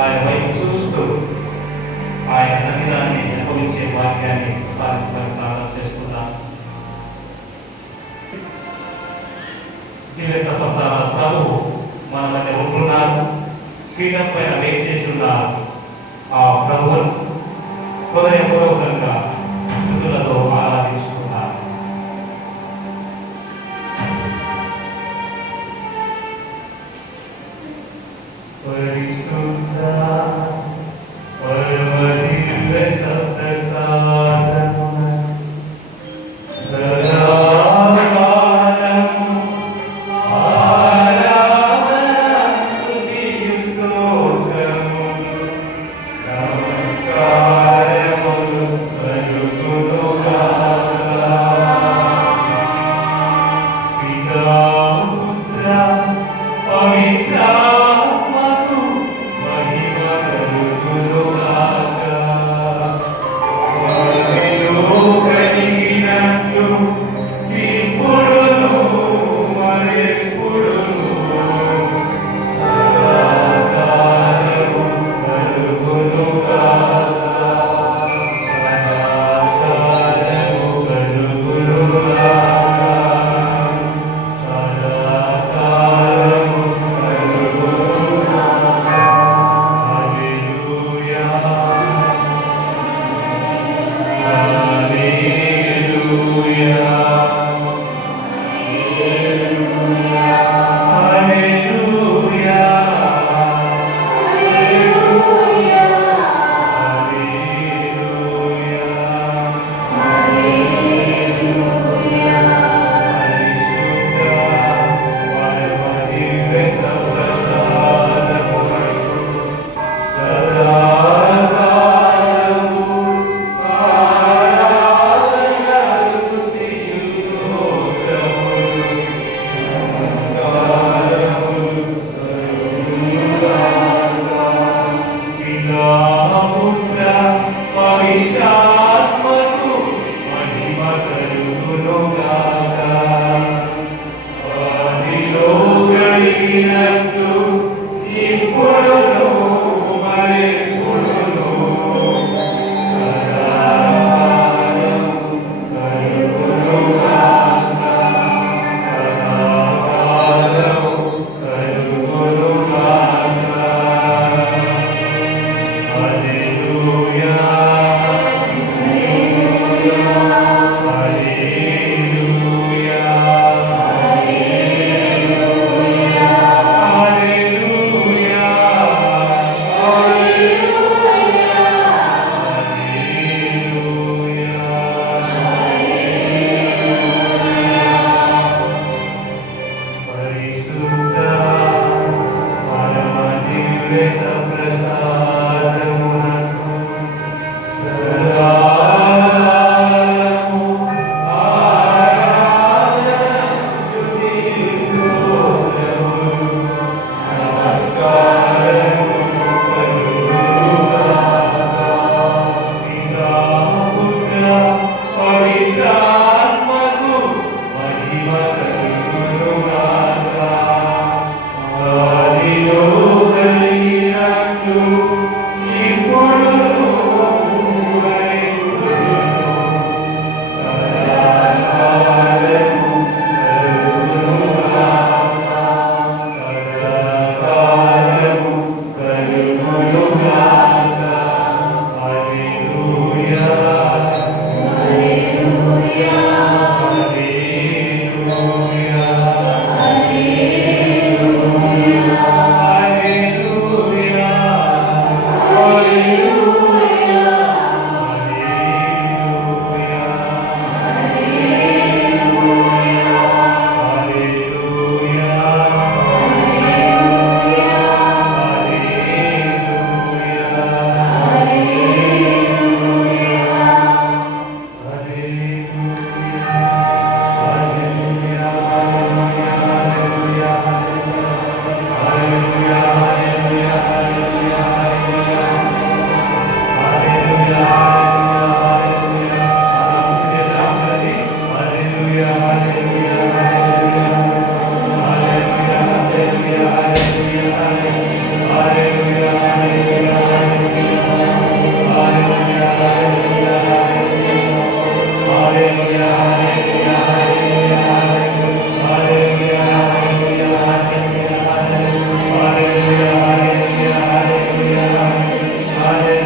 ఆయన వైపు చూస్తూ ఆయన సన్నిధాన్ని అనుభవించే వాక్యాన్ని సాధించడానికి ప్రార్థన చేసుకుందాం. ప్రభువు మన మధ్య ఉంటున్నారు, పీఠం పైన వేచేసి ఉన్నారు. ఆ ప్రభువును హృదయపూర్వకంగా స్థుతులతో ఆరాధించుకుంటారు.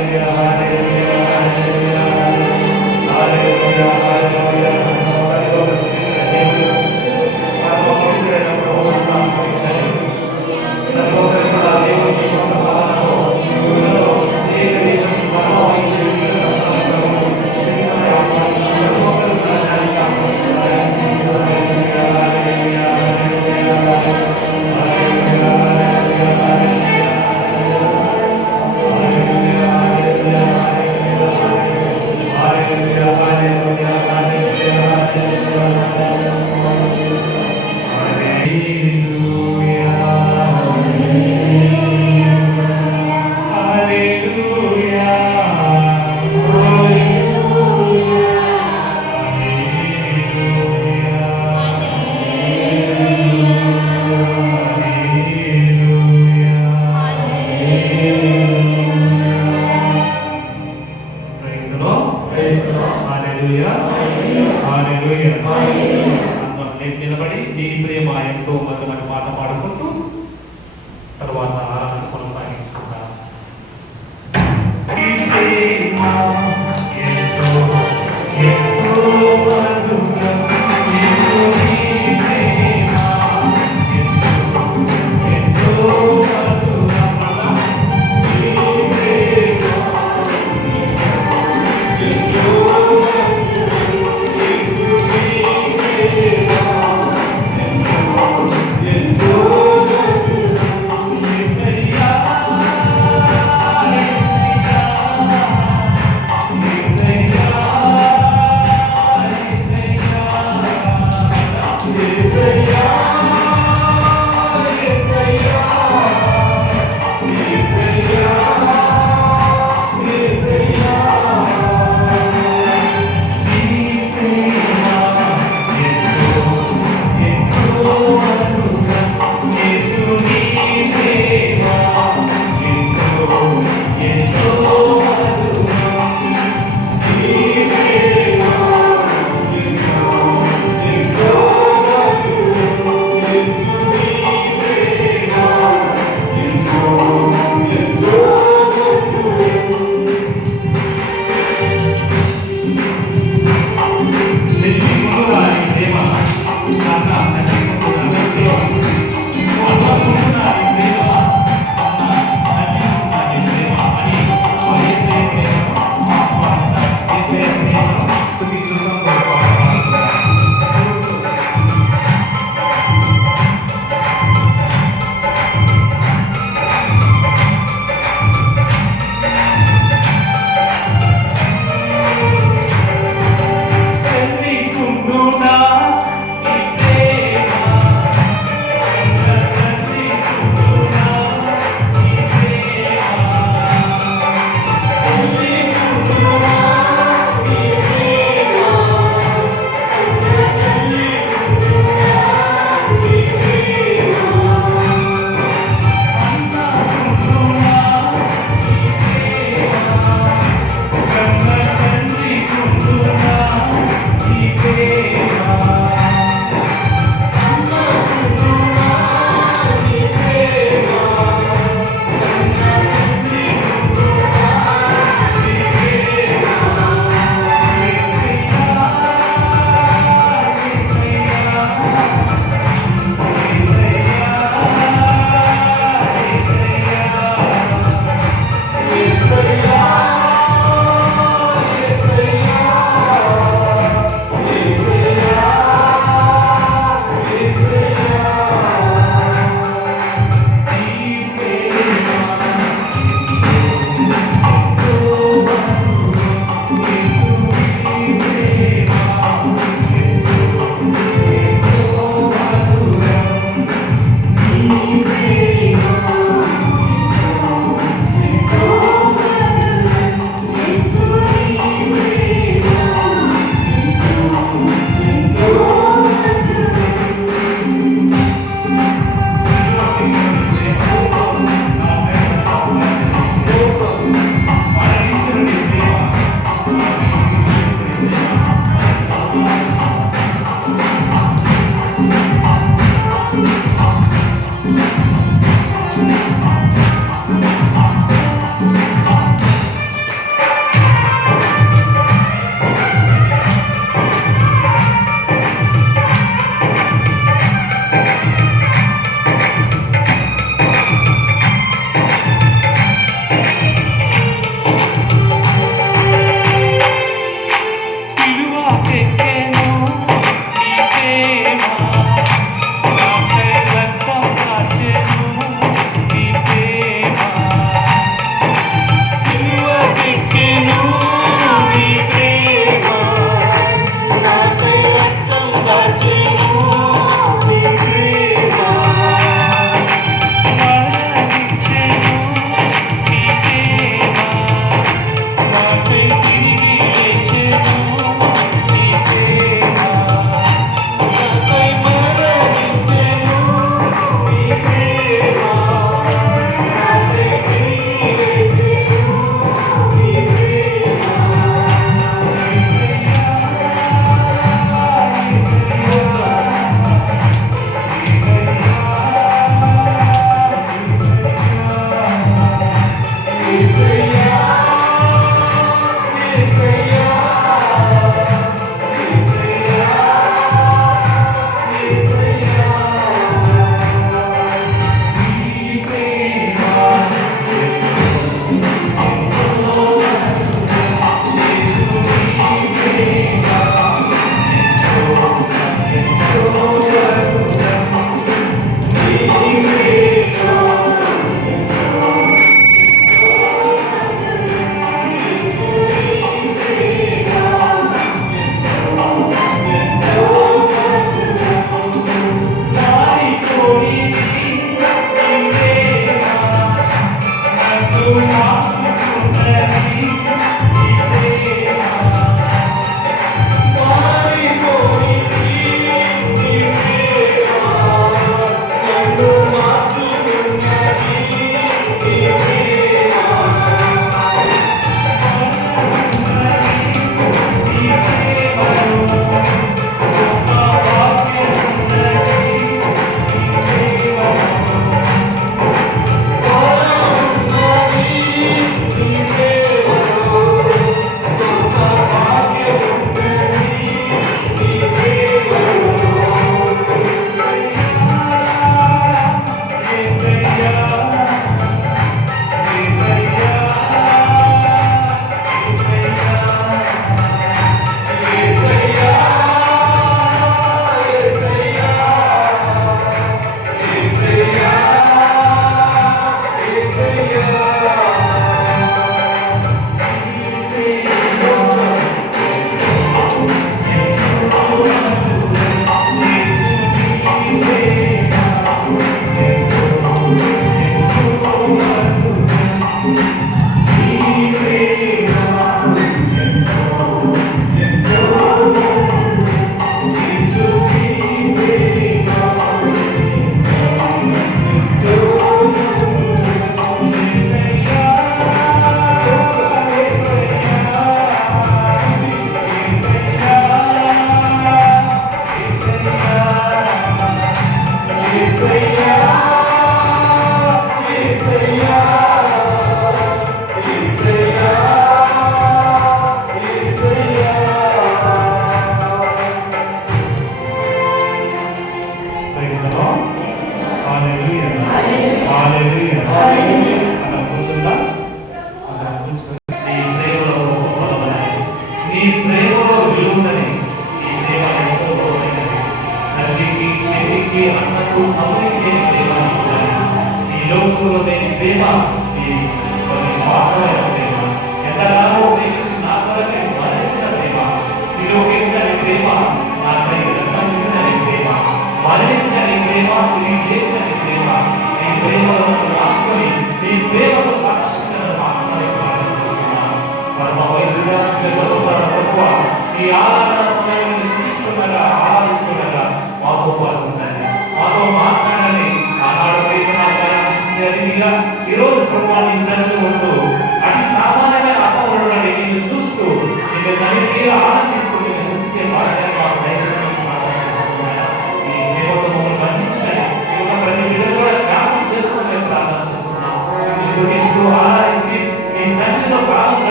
Hallelujah.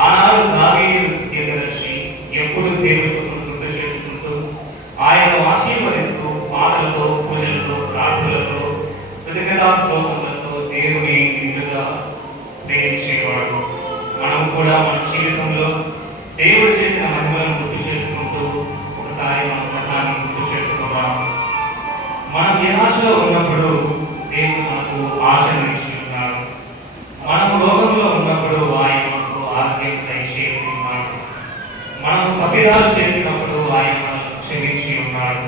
ఆనాడు దావీదు దీర్ఘదర్శి ఎప్పుడు దేవుడితో గుర్తు చేసుకుంటూ ఆయనను ఆశీర్వదిస్తూ పాటలతో, పూజలతో, ప్రార్థనలతో, కృతజ్ఞతా స్తోత్రములతో దేవుని నిండుగా ప్రేమించేవాడు. మనం కూడా మన జీవితంలో దేవుడు చేసిన మహిమలను గుర్తు చేసుకుంటూ ఒకసారి మన గతాన్ని గుర్తు చేసుకుందాం. మనం నిరాశలో ఉన్నప్పుడు దేవుడు మనకు ఆశను ఇచ్చి ఉన్నాడు. మనం రోగంలో ఉన్నప్పుడు ఆయన మనకు ఆరోగ్యం దయచేసి ఉన్నాడు. మనం తప్పిదాలు చేసినప్పుడు ఆయన మనకు క్షమించి ఉన్నాడు.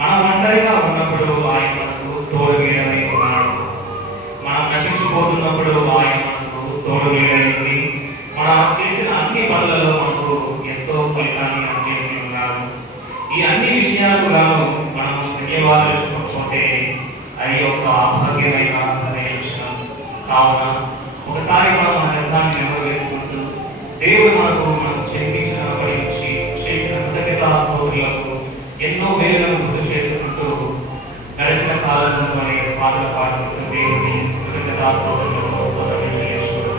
మనం ఒంటరిగా ఉన్నప్పుడు ఆయన మనకు తోడు నీడై ఉన్నాడు. మనం నశించిపోతున్నప్పుడు ఆయన మనకు తోడు నీడై ఉంది. మనం చేసిన అన్ని పనులలో మనకు ఎంతో ఫలితాన్ని అందించి ఉన్నాడు. ఈ అన్ని విషయాలకు గాను మనం ధన్యవాదాలు చెప్పకపోతే అది ఒక అభాగ్యమైన విషయం. కావున ఒకసారి మనం మన గ్రంథాన్ని నెమరు వేసుకుంటూ దేవుడు మనకు చెల్లించినప్పటి నుంచి చేసిన కృతజ్ఞతా స్తోత్రాలకు ఎన్నో వేలను గుర్తు చేసుకుంటూ గడిచిన కాలంలో అనే పాటలు పాడుతూ దేవుని కృతజ్ఞతా స్తోత్రాలను చేసుకుంటూ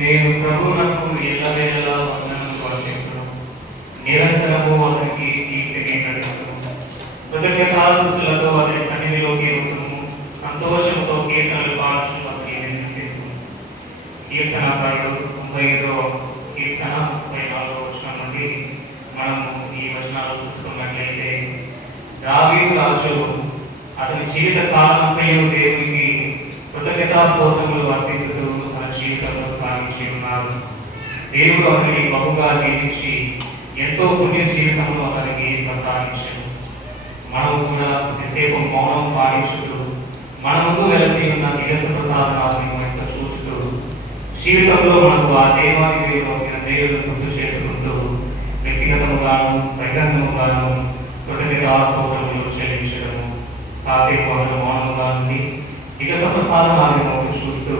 నేను ప్రభువునకు ఎల్లవేళలా వందనములు వర్తించును, నిరంతరము అతనికి కీర్తిని నడుపును. కృతజ్ఞతాస్తుతులతో అతని సన్నిధిలోకి ఉంటుము, సంతోషంతో కీర్తనలు పాడుచు అతనికి విన్నవించును. కీర్తనకారుడు 35వ కీర్తన 34వ వచనం నుండి మనము ఈ వచనాలు చూసుకున్నట్లయితే, దావీదు రాజు అతని జీవిత కాలమంతయు దేవునికి కృతజ్ఞతాస్తోత్రములు వర్తించుతూ తన జీవితంలో సాగించి ఉన్నారు. దేవుడు అతన్ని బహుగా దీవించి ఎంతో పుణ్య జీవితంలో అతనికి ప్రసాదించాడు. మనము కూడా కొద్దిసేపు మౌనం పాటించుతూ మన ముందు వెలసి ఉన్న దిగస ప్రసాదనాలను ఎంతో చూస్తూ జీవితంలో మనకు ఆ దేవాది దేవుడు వస్తున్న దేవుడు గుర్తు చేసుకుంటూ వ్యక్తిగతముగాను బహిరంగముగాను కృతజ్ఞతాస్తోత్రములు చెల్లించడము. కాసేపు అతను మౌనంగా నుండి దిగస ప్రసాదనాలను చూస్తూ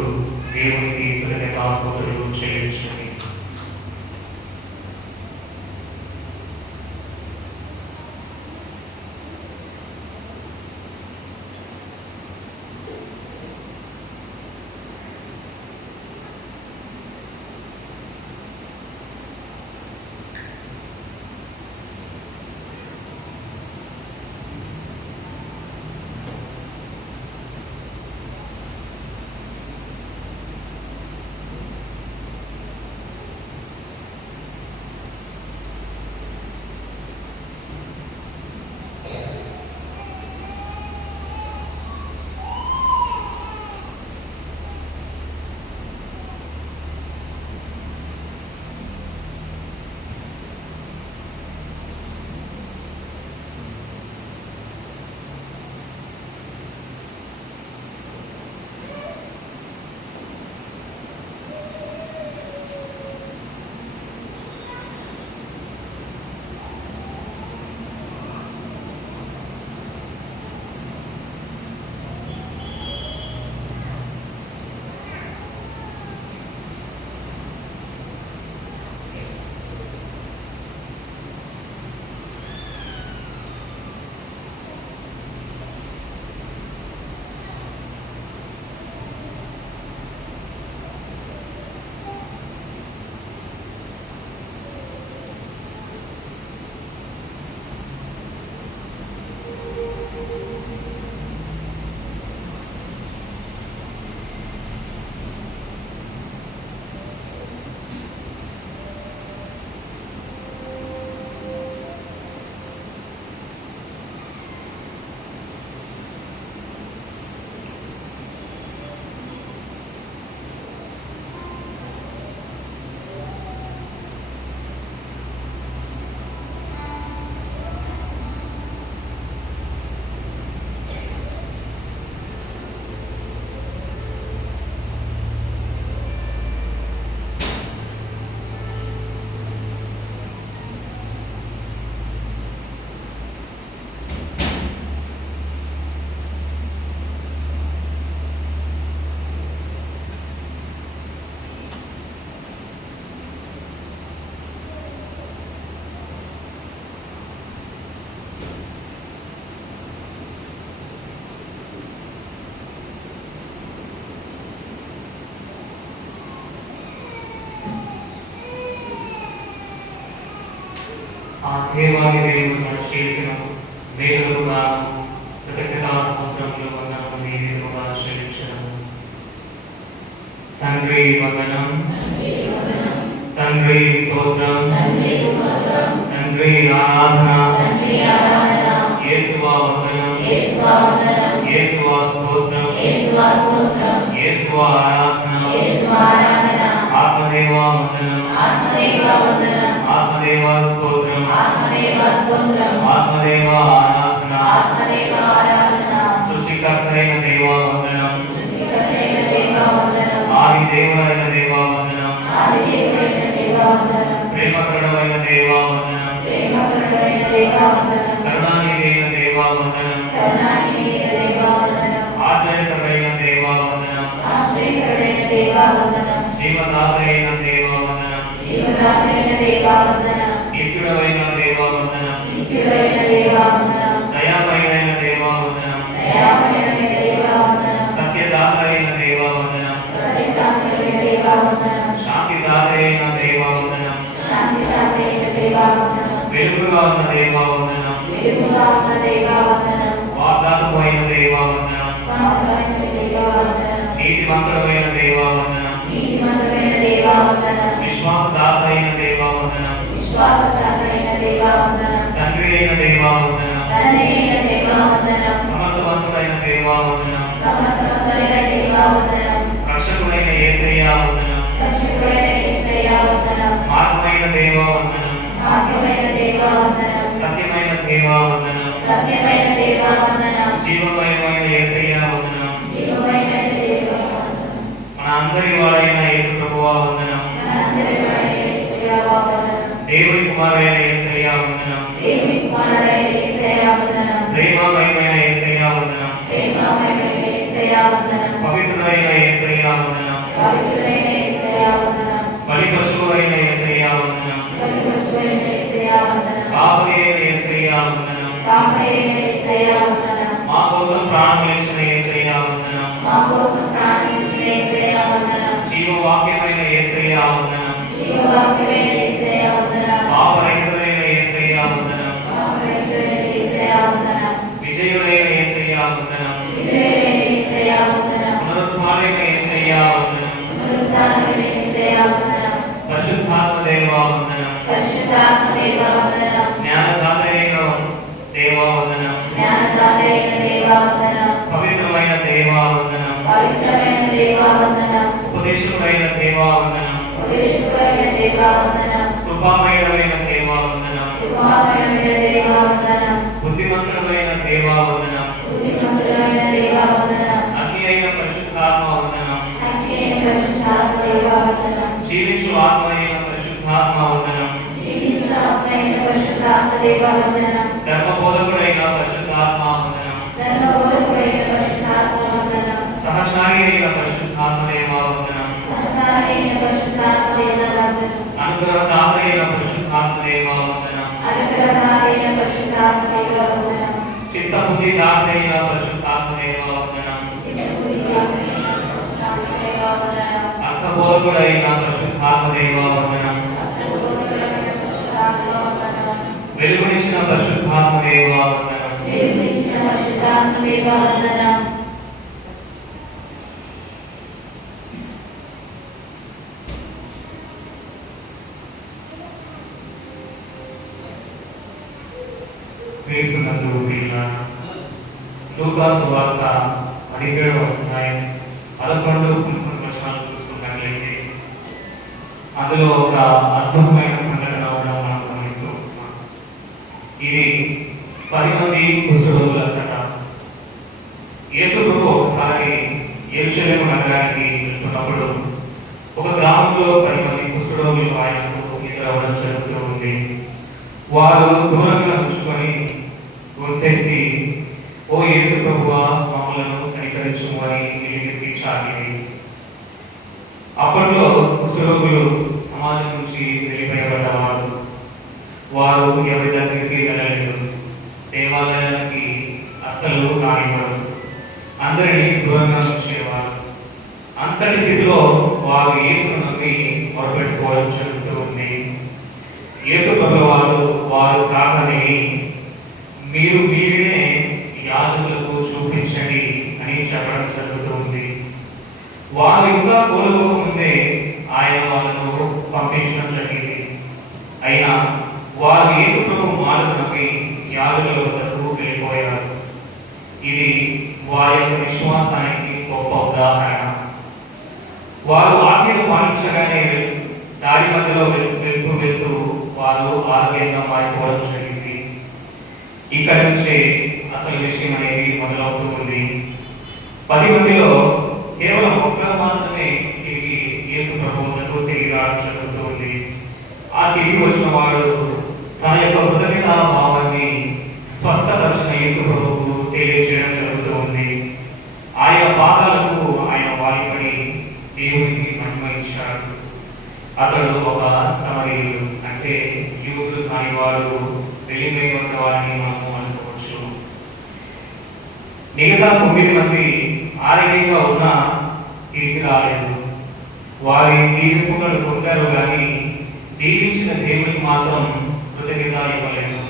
దేవునికి కృతజ్ఞతాస్తోత్రములు చెల్లించండి. ఆ దేవాది దేవుడు మనం చేసిన మేలుగా కృతజ్ఞతాస్తోత్రములు వందనములు ఈ విధముగా చెల్లించడము. తండ్రి వందనం, తండ్రి స్తోత్రం, తండ్రి ఆరాధన, యేసువా వందనం, యేసువా స్తోత్రం, యేసువా ఆరాధన, ఆత్మదేవా వందనం, ఆత్మదేవా స్తోత్రం, ఆత్మదేవా ఆరాధన, సృష్టికర్తైన దేవా వందనం, ఆది దేవుడైన దేవా వందనం, ప్రేమకరుడైన దేవా వందనం, కరుణానిధి అయిన దేవా వందనం, ఆశ్రయకరుడైన దేవా వందనం, జీవదాత అయిన దేవా వందనం, నిత్యుడైన దేవా వందనం, దయామయుడైన దేవా వందనం, సత్యదాత అయిన దేవా వందనం, శాంతిదాతైన దేవా వందనం. శాంతిదాతైన దేవా వందనం. వెలుగుగా ఉన్న దేవా వందనం. వెలుగుగా ఉన్న దేవా వందనం. వాగ్దానమైన దేవా వందనం. వాగ్దానమైన దేవా వందనం. నీతిమంతుడైన దేవా వందనం. నీతిమంతుడైన దేవా వందనం. విశ్వాసదాతైన దేవా వందనం. విశ్వాసదాతైన దేవా వందనం. తండ్రి అయిన దేవా వందనం. తండ్రి అయిన దేవా వందనం. సమర్థవంతుడైన దేవా వందనం. సమర్థవంతుడైన దేవా వందనం. రక్షకుడైన యేసయ్యా వందనం. రక్షకుడైన యేసయ్యా వందనం. మార్గమైన దేవా వందనం. భాగ్యమైన దేవా వందనం. సత్యమైన దేవా వందనం. సత్యమైన దేవా వందనం. జీవమయమైన యేసయ్యా వందనం. జీవమైన యేసయ్యా వందనం. మన అందరి వాడైన యేసు ప్రభువా వందనం. మనందరి వాడైన యేసయ్యా వందనం. దేవుని కుమారుడైన యేసయ్యా వందనం. దేవుని కుమారుడైన యేసయ్యా వందనం. ప్రేమమయమైన యేసయ్యా వందనం. ప్రేమమయమైన యేసయ్యా వందనం. పవిత్రుడైన యేసయ్యా వందనం. పవిత్రుడైన యేసయ్యా వందనం. బలి పశువులైన యేసయ్యా వందనం. బలిపశువైన యేసయ్యా వందనం. కాపరి అయిన యేసయ్యా వందనం. కాపరైన యేసయ్యా వందనం. మా కోసం ప్రాణం ఇచ్చిన యేసయ్యా వందనం. మా కోసం ప్రాణం ఇచ్చిన యేసయ్యా వందనం. జీవవాక్యమైన యేసయ్యా వందనం. జీవవాక్యమైన యేసయ్యా వందనం. పాపరహితుడైన యేసయ్యా వందనం. పాపరహితుడైన యేసయ్యా వందనం. విజయుడైన యేసయ్యా వందనం. విజయుడైన యేసయ్యా వందనం. పునరుత్థానమైన యేసయ్యా వందనం. పునరుత్థానమైన యేసయ్యా వందనం. పరిశుద్ధాత్మ దేవా వందనం. పరిశుద్ధాత్మ దేవా వందనం. జ్ఞానదాతైన దేవా వందనం. జ్ఞానదాతైన దేవా వందనం. పవిత్రమైన దేవా వందనం. పవిత్రమైన దేవా వందనం. ఉపదేశకుడైన దేవా వందనం. ఉపదేశకుడైన దేవా వందనం. కృపామయుడైన దేవా వందనం. కృపామయుడైన దేవా వందనం. బుద్ధిమంతుడైన దేవా వందనం. బుద్ధిమంతుడైన దేవా వందనం. అగ్ని అయిన పరిశుద్ధాత్మ వందనం. అగ్ని అయిన పరిశుద్ధాత్మ దేవా వందనం. జీవించు ఆత్మ అయిన పరిశుద్ధాత్మ వందనం. జీవించు ఆత్మ అయిన పరిశుద్ధాత్మ దేవా వందనం. ధర్మబోధకుడైన పరిశుద్ధాత్మ వందనం. ధర్మబోధకుడైన పరిశుద్ధాత్మ వందనం. సహచారి అయిన పరిశుద్ధాత్మ దేవా వందనం. సంసారి అయిన పరిశుద్ధాత్మ దేవా వందనం. అనుగ్రహదాత అయిన పరిశుద్ధాత్మ దేవా వందనం. అనుగ్రహదాత అయిన పరిశుద్ధాత్మ దేవా వందనం. చిత్తబుద్ధి దాత అయిన పరిశుద్ధాత్మ దేవా వందనం. అర్థబోధకుడైన పరిశుద్ధాత్మ దేవా వందనం. వెలుగునిచ్చిన పరిశుద్ధాత్మ దేవా వందనం. వెలుగునిచ్చిన పరిశుద్ధాత్మ దేవా వందనం. క్రీస్తునందు ప్రియులారా, లూకా సువార్త 17వ అధ్యాయం 11-11 వచనాలు చూసుకున్నట్లయితే అందులో ఒక అద్భుతమైన సంఘటన కూడా మనం గమనిస్తూ ఉంటున్నాం. ఇది 10 మంది కుష్ఠరోగుల కథ. యేసు ప్రభు ఒకసారి యెరూషలేము నగరానికి వెళ్తున్నప్పుడు ఒక గ్రామంలో 10 మంది కుష్ఠరోగులు ఆయనకు ఎదురవడం జరుగుతూ ఉంది. వారు దూరంగా ఉంచుకొని గొంతెత్తి, ఓ యేసు ప్రభువా, మమ్మలను కనికరించుము అని ఎలుగెత్తించాలి. అప్పట్లో కుష్ఠరోగులు సమాజం నుంచి వెలివేయబడ్డవారు. వారు ఎవరి దగ్గరికి వెళ్ళలేదు. దేవాలయానికి అస్సలు రానివ్వరు. అందరినీ దూరంగా ఉంచేవారు. అంతటి స్థితిలో వారు యేసును నమ్మి మొరపెట్టుకోవడం జరుగుతూ ఉంది. యేసు ప్రభువారు వారు ప్రార్థనని మీరు మీరే యాజకులకు చూపించండి అని చెప్పడం జరుగుతుంది. వారు ఇంకా కోలుకోకముందే ఆయన వాళ్ళను పంపించడం జరిగింది. అయినా వారు యేసు ప్రభు మాటలు నమ్మి యాజకుల వద్దకు వెళ్ళిపోయారు. ఇది వారి యొక్క విశ్వాసానికి గొప్ప ఉదాహరణ. వారు ఆజ్ఞను పాటించగానే దారి మధ్యలో వెళ్తూ వారు ఆరోగ్యంగా మారిపోవడం జరిగింది. ఇక్కడ నుంచే అసలు విషయం అనేది మొదలవుతూ ఉంది. 10 మందిలో కేవలం ఒక్కరు మాత్రమే తిరిగి యేసు ప్రభువులకు తిరిగి రావడం జరుగుతూ ఉంది. ఆ తిరిగి వచ్చిన వాడు తన యొక్క కృతజ్ఞతా భావాన్ని స్వస్థపరిచిన యేసు ప్రభువుకు తెలియజేయడం జరుగుతూ ఉంది. ఆయన పాదాలకు ఆయన వాయిపడి దేవునికి మహిమ ఇచ్చాడు. అతడు ఒక సమరీయుడు, అంటే యూదులు కాని వాడు, వెలిమై ఉన్న వారిని మనము అనుకోవచ్చు. మిగతా 9 మంది ఆరోగ్యంగా ఉన్నా తిరిగి రాలేదు. వారి దీవెనలు పొందారు కానీ దీవించిన దేవునికి మాత్రం కృతజ్ఞత ఇవ్వలేదు.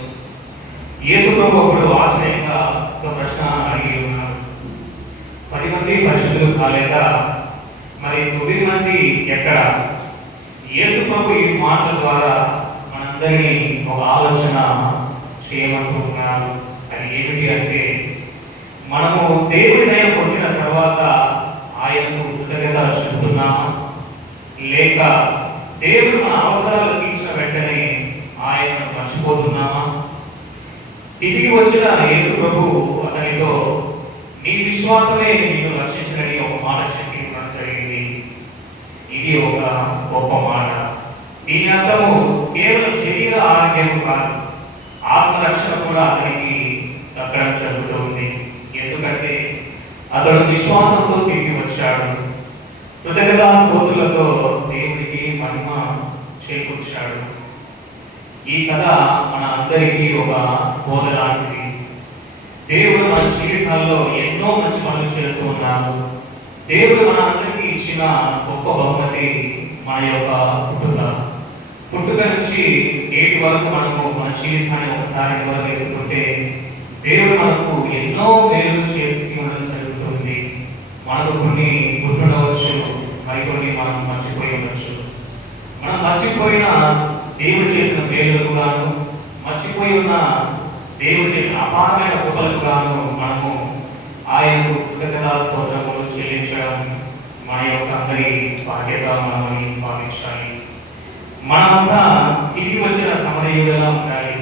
యేసు ప్రభు ఒకడు ఆశ్చర్యంగా ఒక ప్రశ్న అడిగి ఉన్నారు. 10 మంది పరిశుద్ధులు కాలేదా, మరి 9 మంది ఎక్కడ? యేసు ప్రభు ఈ మాటల ద్వారా మనందరినీ ఒక ఆలోచన చేయమంటున్నారు. అది ఏమిటి అంటే, మనము దేవుడి దయ పొందిన తర్వాత ఆయనకు కృతజ్ఞత చెబుతున్నామా, లేక దేవుడు మన అవసరాలు తీర్చిన వెంటనే ఆయనను మర్చిపోతున్నామా? తిరిగి వచ్చిన యేసు ప్రభు అతనితో, నీ విశ్వాసమే నిన్ను రక్షించడని ఒక మాట చెప్పి ఉండడం జరిగింది. ఇది ఒక గొప్ప మాట. దీని అర్థము కేవలం శరీర ఆరోగ్యం కాదు, ఆత్మరక్షణ కూడా అతనికి దక్కడం జరుగుతూ ఉంది. ఎందుకంటే అతడు విశ్వాసంతో తిరిగి వచ్చాడు. కృతజ్ఞతా స్తోత్రులతో దేవుడికి మహిమ చేకూర్చాడు. ఈ కథ మన అందరికీ ఒక బోధ లాంటిది. దేవుడు మన జీవితాల్లో ఎన్నో మంచి పనులు చేస్తూ ఉన్నాము. దేవుడు మన అందరికీ ఇచ్చిన గొప్ప బహుమతి మన యొక్క పుట్టుక నుంచి నేటి వరకు మనము మన జీవితాన్ని ఒకసారి వేసుకుంటే దేవుడు మనకు ఎన్నో మేలు చేసి ఉండడం జరుగుతుంది. మనకు కొన్ని గుర్తుండవచ్చు, మరికొన్ని మనం మర్చిపోయి ఉండవచ్చు. మనం మర్చిపోయిన దేవుడు చేసిన మేలులకు గాను, మర్చిపోయి ఉన్న దేవుడు చేసిన అపారమైన కృపలకు గాను మనము ఆయనకు కృతజ్ఞతా స్తోత్రములు చెల్లించడం మన యొక్క అందరి బాధ్యత మనమని భావించాలి. మనమంతా తిరిగి వచ్చిన సమరయుడులా ఉండాలి.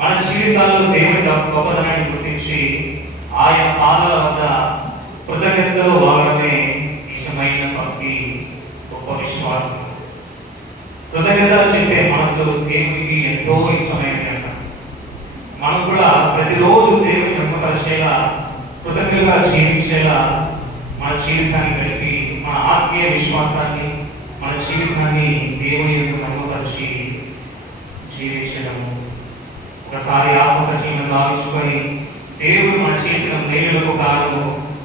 మన జీవితాల్లో దేవుడి గొప్పతనాన్ని గుర్తించి ఆయన పాదాల వద్ద కృతజ్ఞతతో వాడమే నిజమైన భక్తి, గొప్ప విశ్వాసం. కృతజ్ఞత చెప్పే మనసు దేవునికి ఎంతో ఇష్టమైనది అంట. మనం కూడా ప్రతిరోజు దేవుని నమ్మపరిచేలా, కృతజ్ఞతగా జీవించేలా మన జీవితాన్ని కలిపి మన ఆత్మీయ విశ్వాసాన్ని, మన జీవితాన్ని దేవుని యొక్క నమ్మపరిచి జీవించడము. ఒకసారి ఆత్మపరిచయం భావించుకొని దేవుడు మన చేసిన మేలులకు గాను,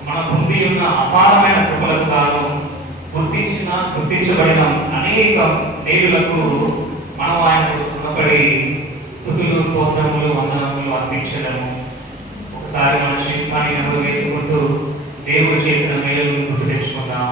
మన పొంది ఉన్న అపారమైన కృపలకు గాను, గుర్తించబడిన అనేక మేలులకు మనం ఆయనకు రుణపడి స్తుతులు, స్తోత్రములు, వందనములు అర్పించడము. ఒకసారి మన శిల్పాన్ని నెమరు వేసుకుంటూ దేవుడు చేసిన మేలులను గుర్తు తెచ్చుకుందాం.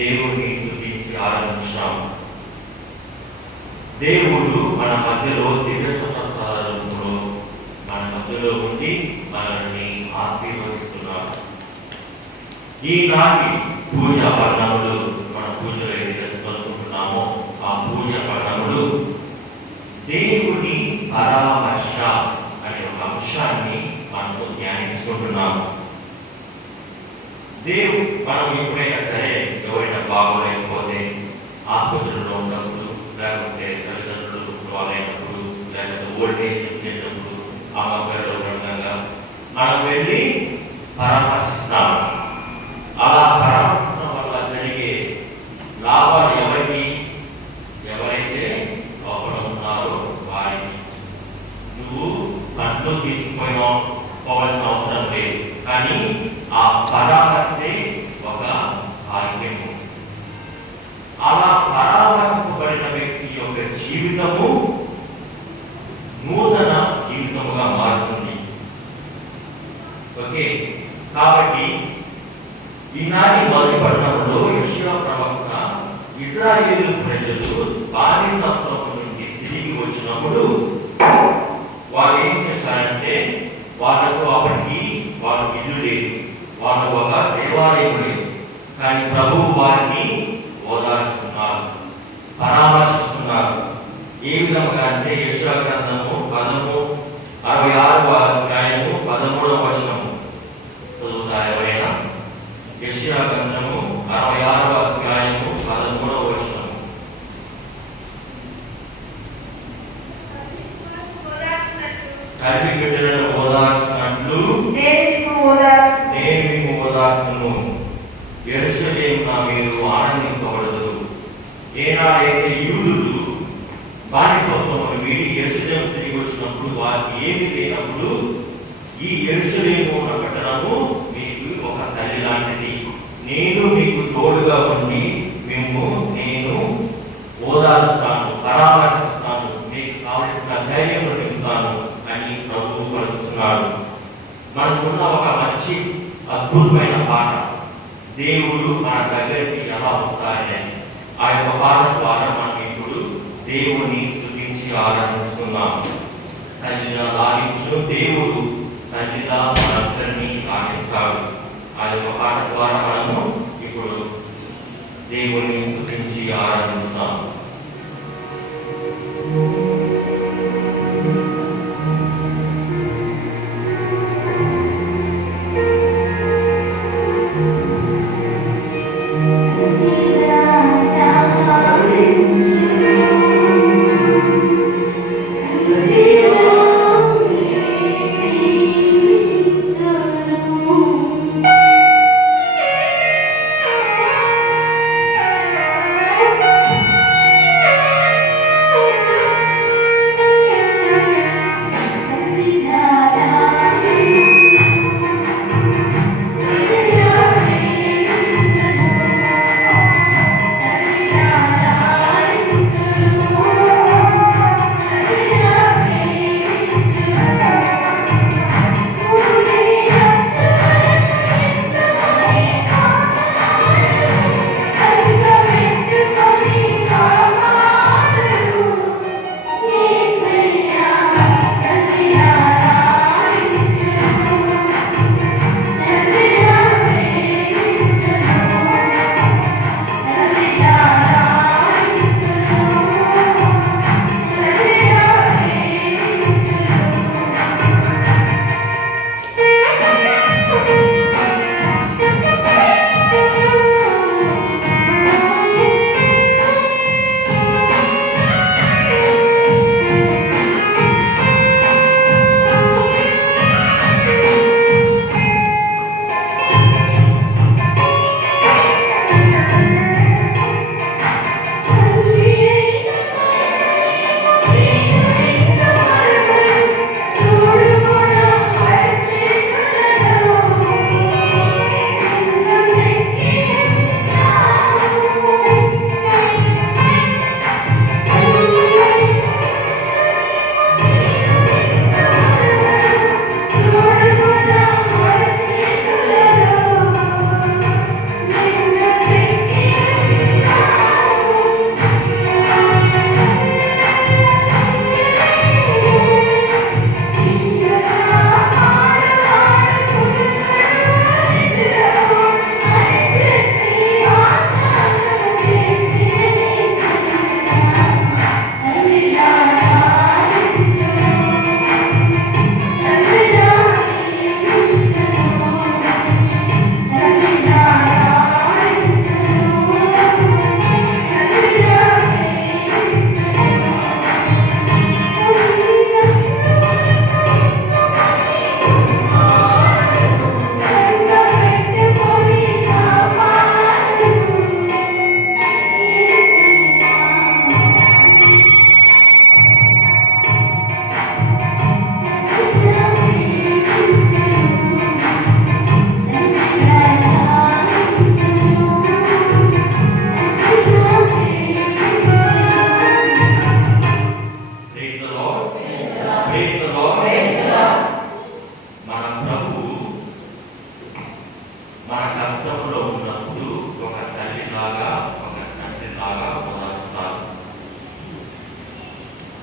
దేవుణ్ణి స్తుతించి ఆరాధించాము. దేవుడు మన మధ్యలో దివ్య స్వస్థాలలో మన మధ్యలో ఉండి మనల్ని ఆశీర్వదిస్తున్నాడు. ఈనాటి పూజ వర్ణములు మన పూజలో ఏదైతే జరుపుకుంటున్నామో ఆ పూజ వర్ణములు దేవుని పరామర్శ అనే ఒక అంశాన్ని మనము ధ్యానించుకుంటున్నాము. దేవుడు మనం ఎప్పుడైనా సరే ఎవరైనా బాగోలేకపోతే ఆసుపత్రిలో ఉన్నప్పుడు, లేకపోతే తల్లిదండ్రులు పుష్పాలైనప్పుడు, లేకపోతే ఓల్డేజ్ చేసినప్పుడు, అమ్మగారిలో ఉండగా మనం వెళ్ళి పరామర్శిస్తాము. అలా పరామర్శించడం వల్ల జరిగే లాభాలు ఎవరైతే లోపల ఉన్నారో వారికి. నువ్వు పంటలు పోవాల్సిన అవసరం లేదు, కానీ ఆ పరామర్శే ఒక భాగ్యము. అలా పరామర్శింపబడిన వ్యక్తి యొక్క జీవితము నూతన జీవితముగా మారుతుంది. ఓకే, కాబట్టి ఈనాటి మొదటి పట్టణంలో యెషయా ప్రవక్త ఇశ్రాయేలు ప్రజలు బానిసత్వం నుండి తిరిగి వచ్చినప్పుడు వారు ఏం చేశారంటే, వాళ్ళకు అప్పటికి వాళ్ళకి ఇల్లు లేదు, వాళ్ళకు ఒక దేవాలయం లేదు. కానీ ప్రభువు వారిని ఓదార్చుతున్నారు, పరామర్శిస్తున్నారు. ఏ విధంగా అంటే యెషయా గ్రంథము 66వ అధ్యాయము 13వ వచనము చదువుతారు ఎవరైనా? యెషయా గ్రంథము 66వ అధ్యాయము 13వ వచనము. కలిపి బిడ్డలను ఓదార్చినట్లు నేను మీకు ఓదార్చును. యెరూషలేమున మీరు ఆనందింపబడదు. ఏనాడైతే యూదులు బానిసత్వము వీడి యెరూషలేము తిరిగి వచ్చినప్పుడు వారికి ఏమి లేనప్పుడు ఈ యెరూషలేము అన్న పట్టణము మీకు ఒక తల్లి లాంటిది. నేను మీకు తోడుగా ఉండి నేను ఓదార్చుతాను, పరామర్శిస్తాను, మీకు కావలసిన ధైర్యం నింపుతాను అని ప్రభువు పలుకుతున్నాడు. మనకున్న ఒక మంచి అద్భుతమైన పాట, దేవుడు మన దగ్గరికి ఎలా వస్తాయని. ఆ యొక్క పాట ద్వారా మనం ఇప్పుడు దేవుని స్తుతించి ఆరాధిస్తున్నాం. తల్లిగా లాగించు దేవుడు తల్లిగా మనందరినీ లాగిస్తాడు. ఆ యొక్క పాట ద్వారా మనము ఇప్పుడు దేవుని స్తుతించి ఆరాధిస్తాం. Thank you.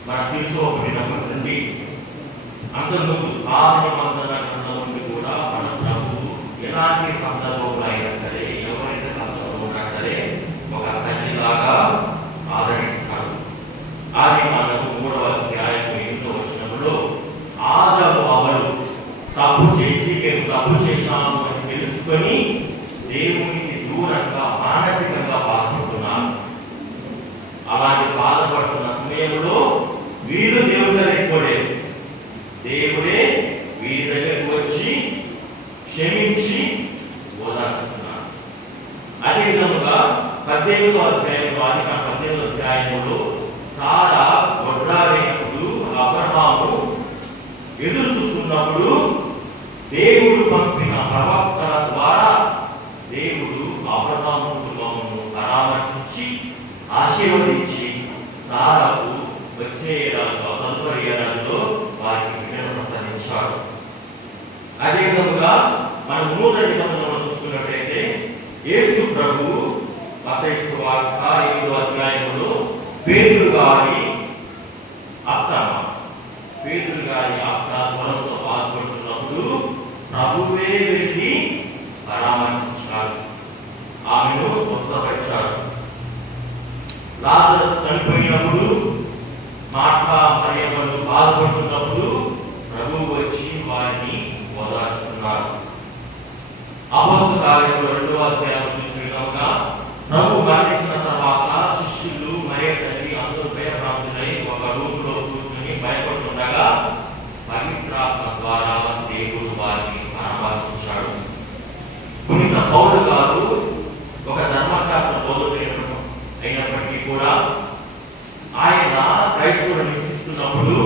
మన తీసుకోబడినప్పటి నుండి అంతకుముందు పాత నిబంధన గ్రంథం నుండి కూడా మన ప్రభువు ఎలాంటి సందర్భంలో అయినా సరే, ఎవరైతే సందర్భంలో ఉన్నా సరే, ఒక తల్లిలాగా ఆదరిస్తాడు. అది మనము 3వ అధ్యాయం 8వ వచనంలో ఆదాము అవ్వలు తప్పు చేసి మేము తప్పు చేశాము అని తెలుసుకొని దేవునికి దూరంగా మానసికంగా బాధపడుతున్నారు. అలాంటి బాధపడుతున్న సమయంలో వీరు దేవుడి దగ్గరికి దేవుడే వీరి దగ్గరకు వచ్చి క్షమించి ఓదార్చుతున్నారు. అదే విధముగా 18వ అధ్యాయంలో సారా గొడ్రాలైనప్పుడు అబ్రహాము ఎదురు చూస్తున్నప్పుడు దేవుడు పంపిన ప్రవక్తల ద్వారా దేవుడు అబ్రహాము కుటుంబమును పరామర్శించి ఆశీర్వదించి సారాకు వచ్చే ఏడాదిలో తదుపరి ఏడాదిలో వారికి బిడ్డను ప్రసాదించాడు. అదే విధముగా మనం నూతన నిబంధనలో చూసుకున్నట్లయితే యేసు ప్రభువు మత్తయి సువార్త 5వ అధ్యాయంలో పేతురు గారి అత్త పొలంతో బాధపడుతున్నప్పుడు ప్రభువే వెళ్ళి పరామర్శించాడు, ఆమెను స్వస్థపరిచాడు. లాజరు చనిపోయినప్పుడు మార్తా మరియమ్మలు బాధపడుతున్నప్పుడు ప్రభువు వచ్చి వారిని ఓదార్చుతున్నారు. అపోస్తల కార్యములు 2వ అధ్యాయం చూసిన విధంగా ప్రభు మరణించిన తర్వాత శిష్యులు మరియ తల్లి అందరూ భయభ్రాంతులై ఒక రూపులో కూర్చుని భయపడుతుండగా పవిత్రాత్మ ద్వారా దేవుడు వారిని పరామర్శించాడు. పునీత పౌలు గారు ఒక ధర్మశాస్త్ర బోధకుడు అయినప్పటికీ కూడా ఆయన క్రైస్తవులు నివసిస్తున్నప్పుడు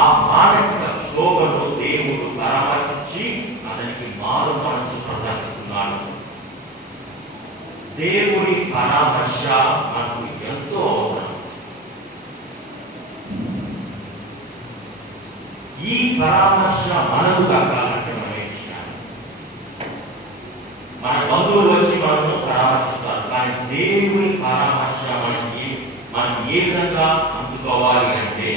ఆ మానసిక శోభను దేవుడు పరామర్శించి అతనికి మారు మనస్సు ప్రసాదిస్తున్నాడు. దేవుడి పరామర్శ మనకు ఎంతో అవసరం. ఈ పరామర్శ మనకు దక్కాలంటే మనం ఏం చేయాలి? మన బంధువులు వచ్చి మనము పరామర్శిస్తారు, కానీ దేవుడి పరామర్శ మనం ఏ విధంగా అందుకోవాలి అంటే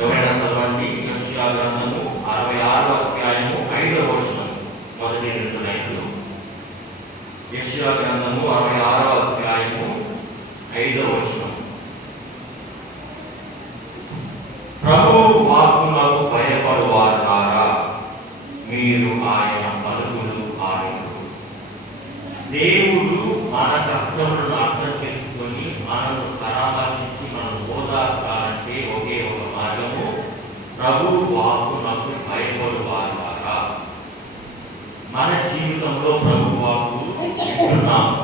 ఎవరైనా చదవండి. యెషయా గ్రంథము 66వ అధ్యాయము 5వ వచనం మొదటి 2 లైన్లు. యెషయా గ్రంథము 66వ అధ్యాయము 5వ వచనం. ప్రభువు వాక్కునకు భయపడువారులారా, మీరు ఆయన పలుకులు ఆలెదరు. దేవుడు మన కష్టములను అర్థం చేసుకొని మనను పరామర్శించి మనం ఓదార్చాలంటే ఒకే ఒక మార్గము, ప్రభువు వాక్కునకు భయపడువారులారా. మన జీవితంలో ప్రభు వాక్కు వింటున్నాము,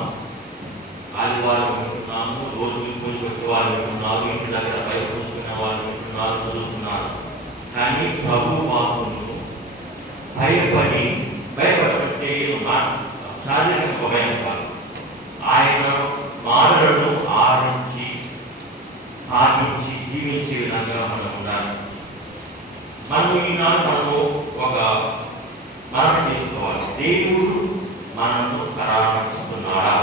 ఆదివారం వింటున్నాము, రోజు కూలికి వచ్చే వాళ్ళు వింటున్నారు, ఇంటి దగ్గర బయట కూర్చుకునే వాళ్ళు వింటున్నారు, చదువుతున్నారు. కానీ ప్రభు వాక్కును భయపడితే శారీరక భయం కాదు, ఆయన మాటలను ఆడించి జీవించే విధంగా మనం ఉండాలి. మనం మనము ఒక మరణం చేసుకోవాలి. దేవుడు మనను పరామర్శిస్తున్నాడా?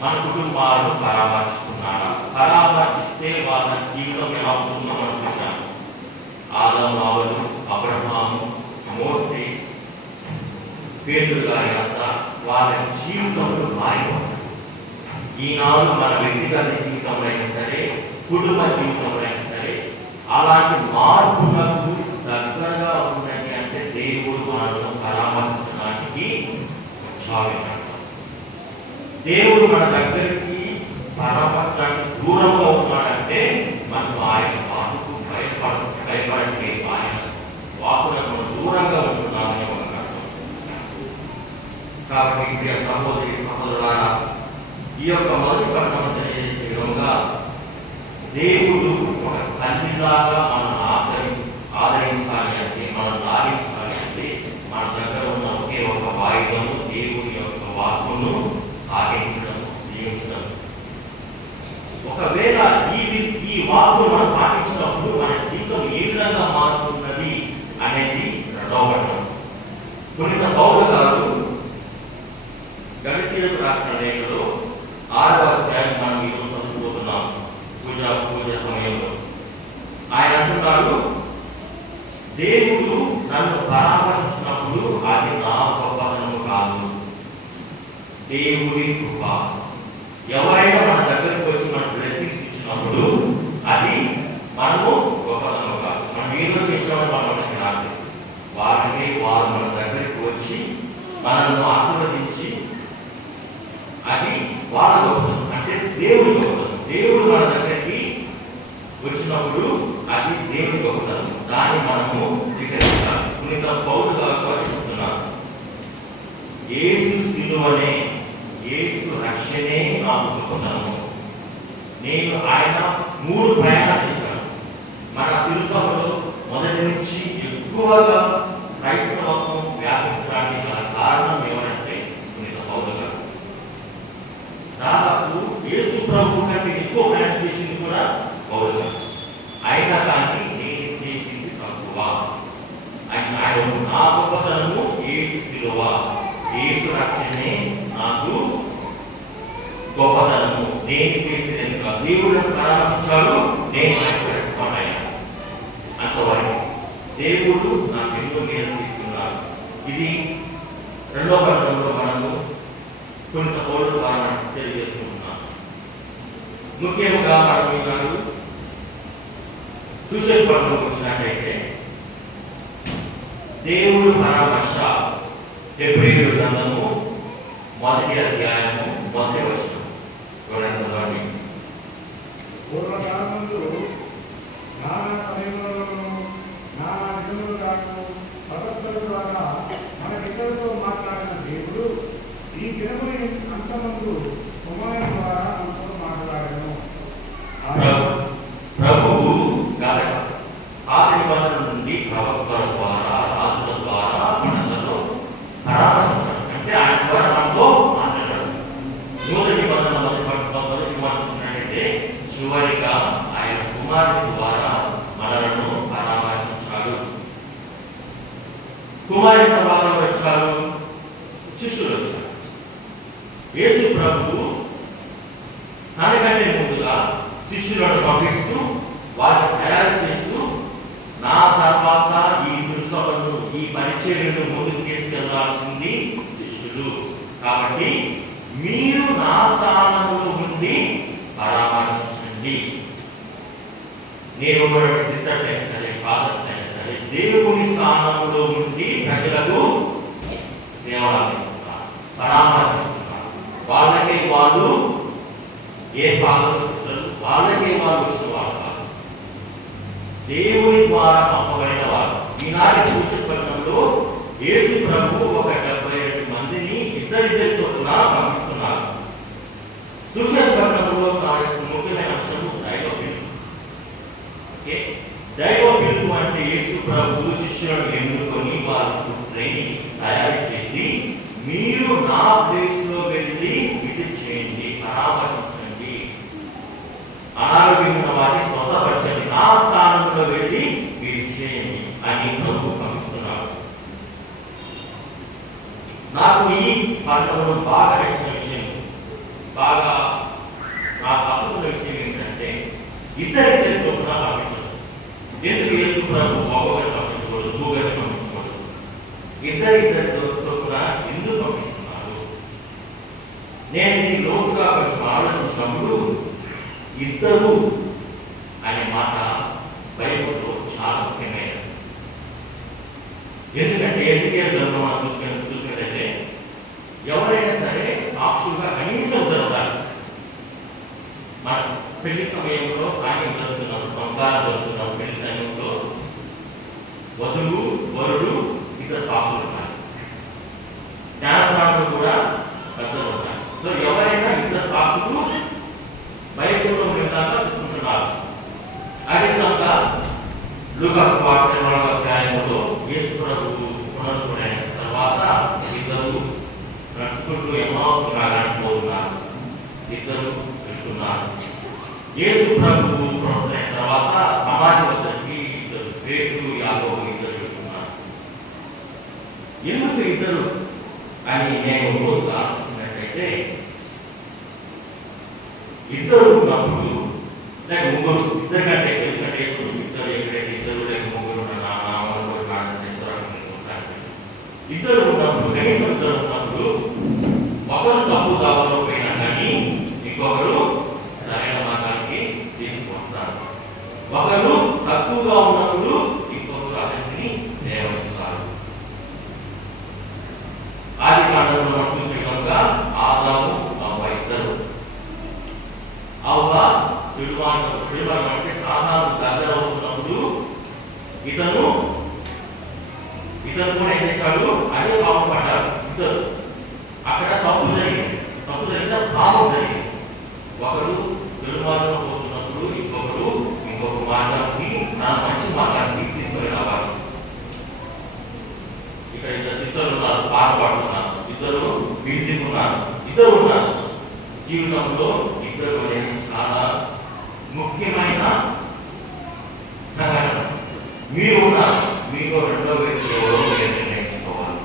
మన కుటుంబాలను పరామర్శిస్తున్నాడా? పరామర్శిస్తే వాళ్ళ జీవితం ఎలా ఉంటుందో మనం చూసాము. ఆదాము అవ్వలు, అబ్రహాము, మోసే, పేతురు గారి అంత వాళ్ళ జీవితంలో మారిపోతారు. ఈనాడు మన వ్యక్తిగత జీవితంలో అయినా సరే, కుటుంబ జీవితంలో అయినా సరే అలాంటి మార్పులకు దగ్గరగా ఉండండి అంటే దేవుడు మనను పరామర్శించడానికి వచ్చాడు. దేవుడు మన దగ్గరికి పరామర్శించడానికి దూరంగా ఉన్నాడంటే మనం ఆయన వాకుకు భయపడండి, ఆయన వాకులకు దూరంగా ఉంటున్నామని ఒక అర్థం. కాబట్టి ప్రియ సహోదరి సహోదరులారా, ఈ యొక్క మొదటి పట్టణం తెలియజేసే విధంగా దేవుడు ఒక తల్లిలాగా మనం ఆదరించాలి అంటే, మనం లాభించాలి అంటే మన దగ్గర ఉన్న ఒకే ఒక వాయిదము దేవుడి యొక్క వాక్కును సాగించడం, జీవించడం. ఒకవేళ ఈ వాక్కును మనం పాటించినప్పుడు మన జీవితం ఏ విధంగా మారుతున్నది అనేది రెండవ పట్టణం. పునీత పౌలు గారు గలతీయులకు రాసిన లేఖలో 6వ అధ్యాయం మనం ఈరోజు చదువుకుంటున్నాం పూజ సమయంలో. ఆయన ఎవరైనా మన దగ్గరికి వచ్చి మన బ్లెస్సింగ్స్ ఇచ్చినప్పుడు అది మనము గొప్పతనం కాదు. మనం ఏదో చేసిన మనకి రాదు. వారు మన దగ్గరికి వచ్చి మనల్ని ఆశీర్వదించి అది వాళ్ళ గొప్పతనం, అంటే దేవుడి గొప్పతనం. దేవుడు మన దగ్గరికి వచ్చినప్పుడు అది దేవుడి గొప్పతనం. దాన్ని మనము స్వీకరించాలి. పునీత పౌలు గారు చెప్తున్నారు, యేసు సిలువనే, యేసు రక్షణే నాకు గొప్పతనము. నేను ఆయన 3 ప్రయాణాలు చేశాను. మన తిరుసభలో మొదటి నుంచి ఎక్కువగా క్రైస్తవత్వం వ్యాపించడానికి గల కారణం ఏమంటే పునీత పౌలు గారు. దాదాపు యేసు ప్రభు కంటే ఎక్కువ ప్రయాణం చేసింది కూడా పౌలు గారు. అయినా కానీ నేను చేసింది తక్కువ. ఆయన నా గొప్పతనము యేసు సిలువ, యేసు రక్షణే నాకు గొప్పతనము. నేను చేసేది కాదు. దేవుడు ప్రారంభించాడు, నేను రెస్పాండ్ అయ్యాను. అంతవరకు దేవుడు నాకు ఎన్నో మేలు తీసుకున్నారు. ఇది 2వ పట్టణంలో మనము కొంత పౌలు ద్వారా తెలియజేసుకుంటున్నాం. ముఖ్యంగా మనం ఈనాడు సుషేత్ పట్టణంలోకి వచ్చినట్టయితే దేవుడు పరామర్శ హెబ్రీయుల గ్రంథము 1వ అధ్యాయము 1వ వచనం. చదవండి. పూర్వకాలమందు నానా సమయంలోనూ నానా విధములుగాను పద్ధతుల ద్వారా మనకిద్దరితో మాట్లాడిన దేవుడు ఈ దినముని అంతమందు కుమారుని ద్వారా మనతో మాట్లాడను. ప్రభువు గత ఆది నిబంధన నుండి ప్రవక్తల ద్వారా, రాజుల ద్వారా మనతో పరామర్శించాడు. అంటే ఆయన ద్వారా మనతో మాట్లాడాడు. నూతన నిబంధన మొదటి చూసినట్టయితే చివరిగా ఆయన కుమారుని ద్వారా మనలను పరామర్శించాడు. కుమారుని తర్వాత వచ్చారు శిష్యులు వచ్చారు. యేసు ప్రభువు తనకంటే ముందుగా శిష్యులను పంపిస్తూ వారిని తయారు చేస్తూ, నా తర్వాత ఈ దుర్సభను, ఈ పరిచర్యను ముందుకు తీసుకెళ్లాల్సింది శిష్యులు. కాబట్టి మీరు నా స్థానంలో ఉండి పరామర్శించండి. నేను సిస్టర్స్ అయినా సరే, ఫాదర్స్ అయినా సరే, దేవుని స్థానంలో ఉండి ప్రజలకు సేవలు అందిస్తున్నారు, పరామర్శిస్తున్నారు. వాళ్ళకే వాళ్ళు ఏ ఫాదర్ సిస్టర్లు, వాళ్ళకే వాళ్ళు వచ్చిన వాళ్ళు కాదు, దేవుని ద్వారా పంపబడిన వారు. ఈనాటి సూచనలో యేసు ప్రభు ఒక 72 మందిని ఇద్దరిద్దరి చొప్పున పంపిస్తున్నారు. సూచనలో కావాల్సిన ముఖ్యమైన అంశము డైలో పిలుపు. అంటే యేసు ప్రభు శిష్యులను ఎన్నుకొని వారికి ట్రైనింగ్ తయారు చేసి, మీరు నా ప్లేస్ లో వెళ్ళి విజిట్ చేయండి, పరామర్శించండి, అనారోగ్యం ఉన్న వారిని స్వస్థపరచండి, నా స్థానంలో వెళ్ళి మీరు చేయండి అని ప్రభు పంపిస్తున్నారు. నాకు ఈ పట్టణంలో బాగా నచ్చిన విషయం, బాగా నాకు అర్థమైన విషయం ఏంటంటే, ఇద్దరిద్దరి చొప్పున పంపించడం. ఎందుకు యేసు ప్రభు మగవారిని పంపించకూడదు, భూగారిని పంపించకూడదు? ఇద్దరిద్దరి చొప్పున ఎందుకు పంపిస్తున్నారు? నేను ఈ లోతుగా కొంచెం ఆలోచించినప్పుడు ఇద్దరు అనే మాట బైబిల్లో చాలా ముఖ్యమైనది. ఎందుకంటే ఎజికేల్ గ్రంథం చూసుకున్నట్లయితే ఎవరైనా సరే సాక్షులుగా కనీసం జరుగుతారు. మన పెళ్లి సమయంలో సాయం జరుగుతున్నారు, సంస్కారం జరుగుతున్నారు. పెళ్లి సమయంలో వధువు వరుడు ఇద్దరు సాక్షులు ఉన్నారు. జ్ఞానస్నానంలో కూడా పెద్దలు ఉంటారు. సో ఎవరైనా ఇద్దరు సాక్షులు బైబిల్లో విధంగా చూసుకుంటున్నారు. అదేవిధంగా లూకాసు వార్త 4వ అధ్యాయంలో యేసు ప్రభువు పునరుద్ధరణ తర్వాత ఇద్దరు నడుచుకుంటూ ఎమ్మౌసు గ్రామానికి పోతున్నారు. ఇద్దరు వెళ్తున్నారు. యేసు ప్రభువు పునరుద్ధరణ తర్వాత సమాధి వద్దకి ఇద్దరు, పేతురు, యాకోబు ఇద్దరు వెళ్తున్నారు. ఎందుకు ఇద్దరు అని నేను రోజు ఆలోచించినట్లయితే, ఇద్దరు ఉన్నప్పుడు లేక ముగ్గురు, ఇద్దరు కంటే ఎందుకంటే ఇద్దరు ఎక్కడైతే ఇద్దరు లేక ముగ్గురు ఇద్దరు ఉన్నప్పుడు, కనీసం ఇద్దరు ఉన్నప్పుడు ఒకరు తప్పు దావలో పోయినా కానీ ఇంకొక ఇద్దరు ఉన్నారు. జీవితంలో ఇద్దరు అనేది చాలా ముఖ్యమైన సంఘటన. మీరు ఉన్నారు, మీలో రెండో వ్యక్తి ఎవరో మీరు నిర్ణయించుకోవాలి.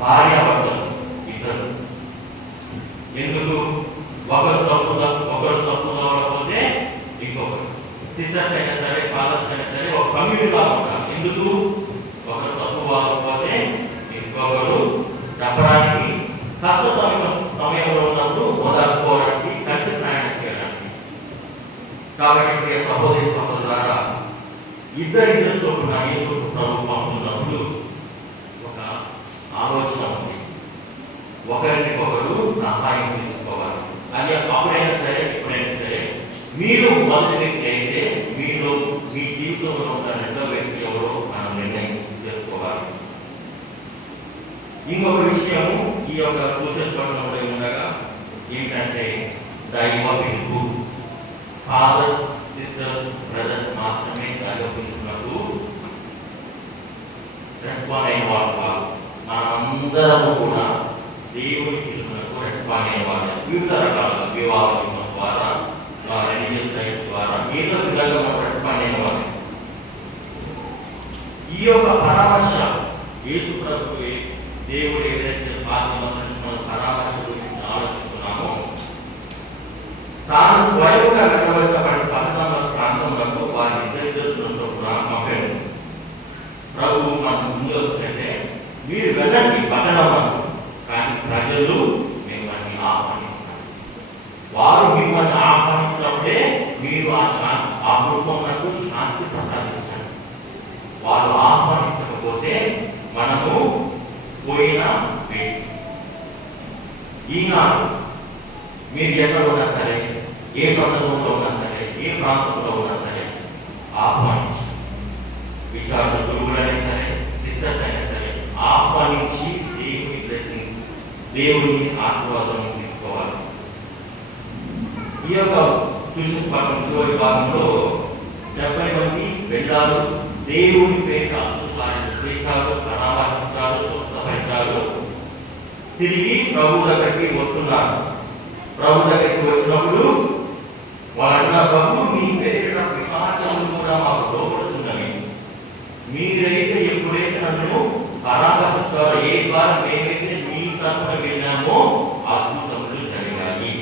భార్యాభర్తలు ఇద్దరు. ఎందుకు? ఒకరు తప్పుదవకపోతే ఇంకొకరు, సిస్టర్స్ అయినా సరే, ఫాదర్స్ అయినా సరే, ఒక కమ్యూనిటీగా ఉంటారు. ఎందుకు? ఒకరు తప్పు కాకపోతే ఇంకొకరు చెప్పడానికి, కష్ట సమయంలో ఉన్నప్పుడు ఓదార్చుకోవడానికి, కలిసి ప్రయాణం చేయడానికి. కాబట్టి ప్రియ సహోదరి సహోదరులారా, ఇద్దరు చోటున యేసు ప్రభు పంపుతున్నప్పుడు ఒక ఆలోచన ఉంది. ఒకరికొకరు సహాయం తీసుకోవాలి. అది అప్పుడైనా సరే, ఎప్పుడైనా సరే, మీరు మొదటి వ్యక్తి అయితే మీలో మీ జీవితంలో ఉన్న రెండో వ్యక్తి ఎవరో మనం నిర్ణయం చేసుకోవాలి. ఇంకొక విషయము ఈ యొక్క సోషల్ పట్టణంలో ఉండగా ఏంటంటే దైవ పిలుపు. ఫాదర్స్, సిస్టర్స్, బ్రదర్స్ మాత్రమే దైవ పిలుపునకు రెస్పాండ్ అయిన వాళ్ళు కాదు. మనమందరము కూడా దేవుని పిలుపునకు రెస్పాండ్ అయిన వాళ్ళు. వివిధ రకాల వివాహాల ద్వారా, రిలీజియస్ లైఫ్ ద్వారా ఏదో విధంగా మనం రెస్పాండ్ అయిన వాళ్ళు. ఈ యొక్క పరామర్శ యేసు ప్రభువే దేవుడు ఏదైతే మనం పరామర్శ గురించి ఆలోచిస్తున్నామో, తాను స్వయంగా వెళ్ళవలసిన ప్రాంతంలో వారిద్దరిద్దరు పంపాడు. ప్రభు మన ముందు వస్తుంటే మీరు వెళ్ళండి పట్టణం, కానీ ప్రజలు మిమ్మల్ని ఆహ్వానిస్తారు. వారు మిమ్మల్ని ఆహ్వానించినప్పుడే మీరు ఆ కుటుంబంలో శాంతి ప్రసాదిస్తారు. వారు ఆహ్వానించకపోతే మనము పోయిన వేస్ట్. ఈనాడు మీరు ఎక్కడ ఉన్నా సరే, ఏ సందర్భంలో ఉన్నా సరే, ఏ ప్రాంతంలో ఉన్నా సరే ఆహ్వానించి, విచారణ గురువులైనా సరే, సిస్టర్స్ అయినా సరే, ఆహ్వానించి దేవుని బ్లెస్సింగ్స్, దేవుని ఆశీర్వాదం తీసుకోవాలి. ఈ యొక్క ట్యూషన్ పాఠం చివరి భాగంలో 70 మంది వెళ్ళారు, దేవుని పేరు అద్భుతాలు చేశారు, పరామర్శించారు, స్వస్థపరిచారు. తిరిగి ప్రభు దగ్గరికి వస్తున్నారు. ప్రభు దగ్గరికి వచ్చినప్పుడు వాళ్ళ ప్రభు మీ పేరిట విహారములు కూడా మాకు లోపడుతున్నవి. మీరైతే ఎప్పుడైతే నన్ను పరామర్శించారో, ఏ ద్వారా మేమైతే మీ తరఫున వెళ్ళామో అద్భుతములు జరిగాయి.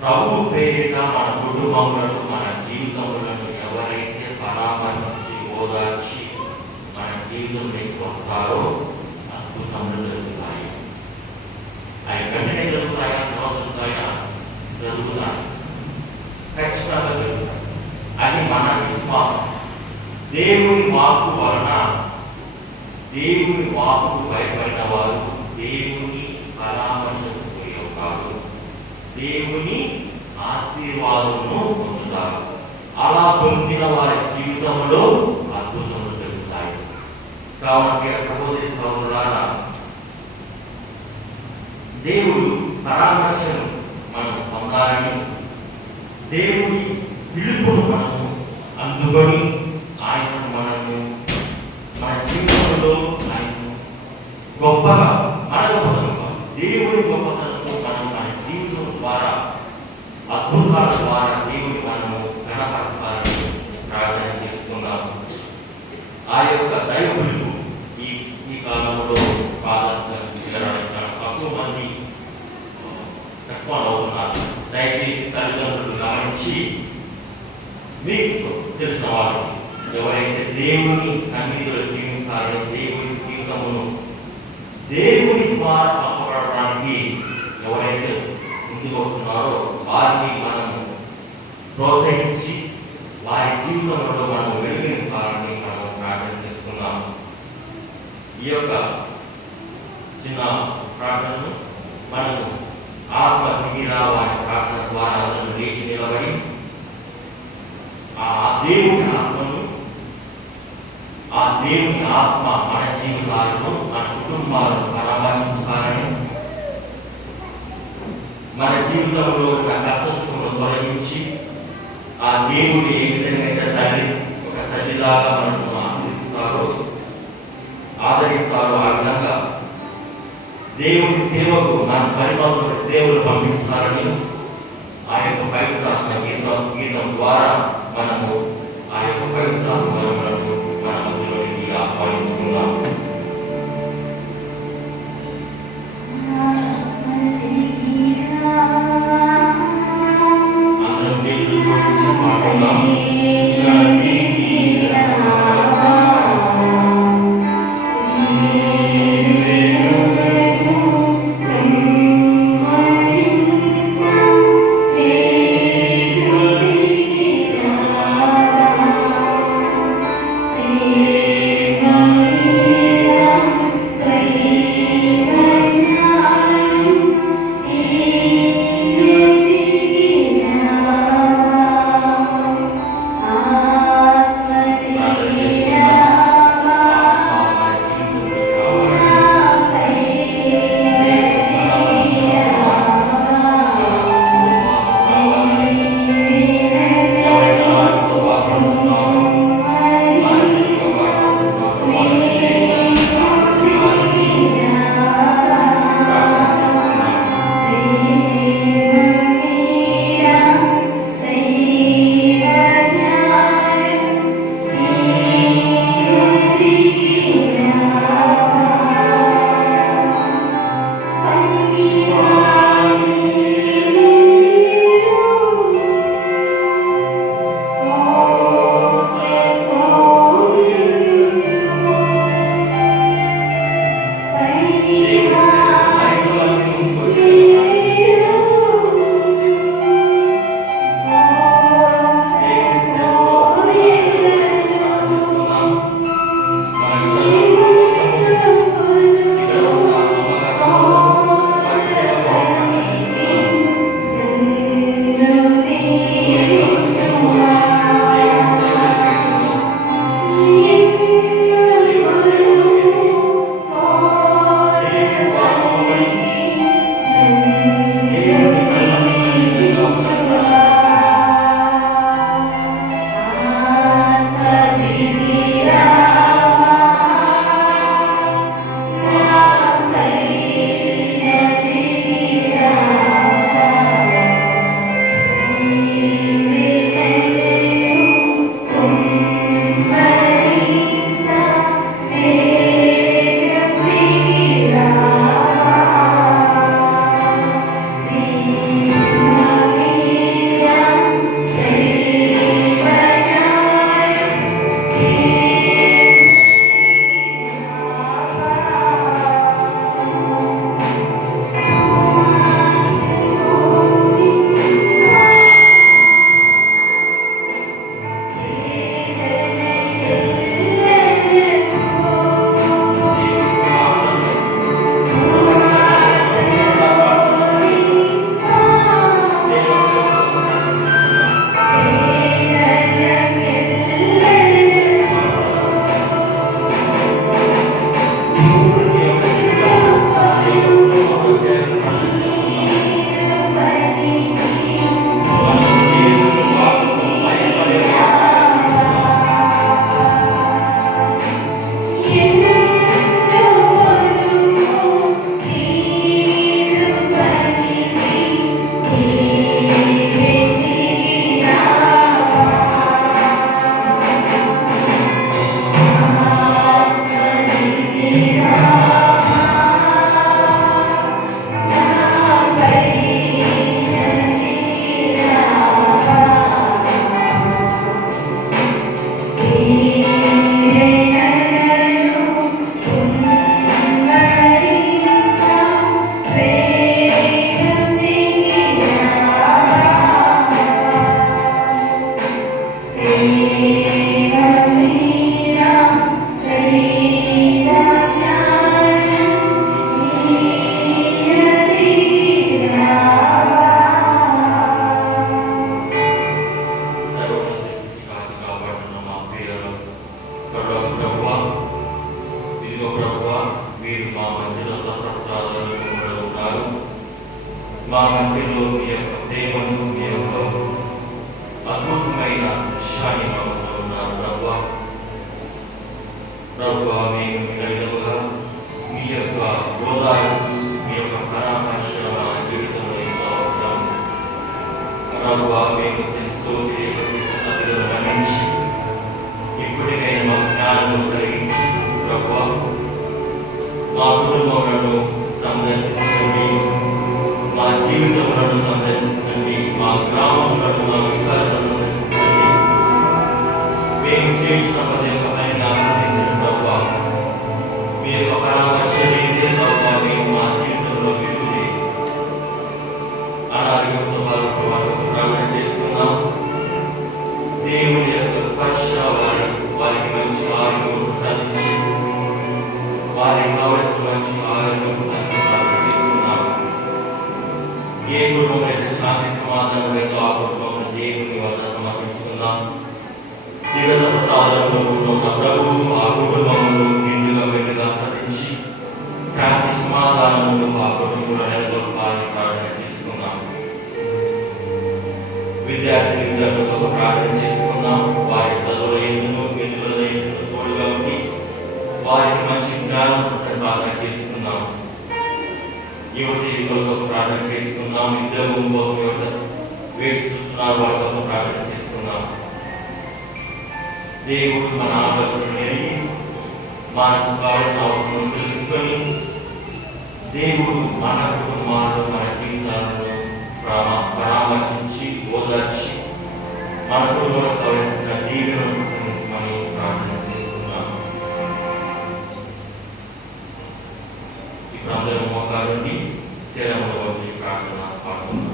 ప్రభు పేరిట మన కుటుంబములను, మన జీవితములను ఎవరైతే పరామర్శించి ఓదార్చి మన జీవితంలోకి వస్తారో అద్భుతములు జరుగుతాయి. అవి వెంటనే జరుగుతాయా, జరుగుతాయా? జరుగుతాయి, ఖచ్చితంగా జరుగుతాయి. అది మన విశ్వాసం. దేవుని వాక్కు వలన, దేవుని వాక్కు భయపడిన వారు దేవుని పరామర్శకు పోయేవారు, దేవుని ఆశీర్వాదమును పొందుతారు. అలా పొందిన వారి జీవితంలో అద్భుతములు జరుగుతాయి. కాబట్టి సహోదరి సహోదరులారా, దేవుడు పరామర్శను మనం పొందాలని, దేవుని పిలుపును మనము అందుకొని ఆయనను మనము మన జీవితంలో ఆయనను గొప్పగా, మన గొప్పతనం, దేవుని గొప్పతనము మనం మన జీవితం ద్వారా, అద్భుతాల ద్వారా దేవుని మనము గణపరచాలని ప్రార్థన చేసుకున్నాము. ఆ యొక్క దైవ పిలుపు ఈ కాలంలో తక్కువ మంది రెస్పాండ్ అవుతున్నారు. దయచేసి తల్లిదండ్రులు గమనించి, మీకు తెలిసిన వారు ఎవరైతే దేవుని సన్నిధిలో జీవించాలని, దేవుని జీవితమును దేవుని ద్వారా పంపబడడానికి ఎవరైతే ముందుకు వస్తున్నారో వారిని మనం ప్రోత్సహించి వారి జీవితంలో మనం వెలిగించాలని మనం ప్రార్థన చేసుకున్నాము. ఈ యొక్క చిన్న ప్రార్థనను మనము ఆత్మ దిగిరా వారి ప్రార్థన ద్వారా అతను లేచి నిలబడి ఆ దేవుని ఆత్మను, ఆ దేవుని ఆత్మ మన జీవితాలను, మన కుటుంబాలను పరామర్శించాలని, మన జీవితంలో ఉన్న కష్టసుఖములను తొలగించి ఆ దేవుడు ఏ విధంగా తల్లి, ఒక తల్లిలాగా మనను ఆదరిస్తారో ఆ విధంగా దేవుని సేవకు నా పరిపాలన సేవలు పంపిస్తున్నారని ఆ యొక్క పవిత్ర గీతం ద్వారా మనము ఆ యొక్క పవిత్ర వరములను మన మధ్యలోనికి ఆహ్వానించుకున్నాం. అందరం చేతులు జోడించి పాడుకుందాం. మా మధ్యలో మీ యొక్క ప్రేమను మీ యొక్క అద్భుతమైన దృశ్యాన్ని మా మధ్యలో ఉన్నారు ప్రభువా. ప్రభువా మేము కలిగలుగా మీ యొక్క హృదయం ప్రభువా మేము తెలుసు తెలియని సంగతులను గమనించి ఇప్పటికైనా మా జ్ఞానము కలిగించి ప్రభువా మా కుటుంబములను సందర్శించండి, మా జీవితములను సందర్శించండి, మా గ్రామములను మా విషయాలను సందర్శించండి. మేము చేయించిన ప్రతి ఒక్క పనిని ఆశ్రయించండి ప్రభువా. మీ యొక్క పరామర్శ లేదే ప్రభువా మేము మా జీవితంలో వెలుగులే అనారోగ్యంతో బాధపడుతూ ప్రార్థన చేసుకున్నాం. దేవుని యొక్క స్పర్శ వారికి మంచి ఆరోగ్యం ప్రసాదించి వారికి కావలసిన మంచి ఆరోగ్యం ప్రార్థన చేసుకున్నాం. ఏ కుటుంబం అయితే శాంతి సమాధానం లేదో ఆ కుటుంబం దేవుని వద్ద సమర్పించుకున్నాం. దివస ప్రసాదంలో ఉన్న ప్రభు ఆ కుటుంబమును నిండుగా వెలుగుగా సాధించి శాంతి సమాధానములు ఆ కుటుంబంలో నెలకొల్పాలని ప్రార్థన చేసుకున్నాం. విద్యార్థులతో ప్రార్థన చేసుకున్నాం. వారి చదువుల ఎందుకు విధుల ఎందుకు తోడుగా ఉండి వారికి మంచి జ్ఞానం ప్రార్థన చేసుకున్నాం. యువతి యువకులతో ప్రార్థన చేసుకున్నాం. ఉద్యోగం కోసం వేచి చూస్తున్నారు, వాళ్ళ కోసం ప్రార్థన చేసుకున్నాం. దేవుడు మన ఆలోచనలు ఎరిగి మనకు కావాల్సిన అవసరం తెలుసుకొని దేవుడు మన కుటుంబాలను మన జీవితాలను పరామర్శించి ఓదార్చి మన కుటుంబాలకు కావలసిన దీవెనలను మనం ప్రార్థన చేసుకున్నాం. ఇప్పుడు అందరూ మోకాలుండి శరణములో వచ్చి ప్రార్థన పాడుతున్నాం.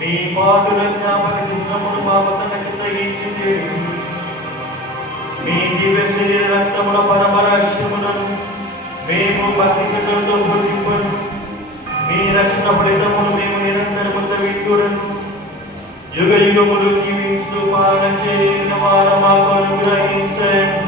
మీ పాటుల జ్ఞాపక చిత్రమును మా వసనకు తగ్గించింది. మీ దివ్య శరీర రక్తముల పరమరహస్యములను మేము భక్తి శ్రద్ధలతో పూజింపను. మీ రక్షణ ఫలితమును మేము నిరంతరము చవి చూడను. యుగ యుగములు జీవిస్తూ పాలన చేయని వారు మాకు అనుగ్రహించండి.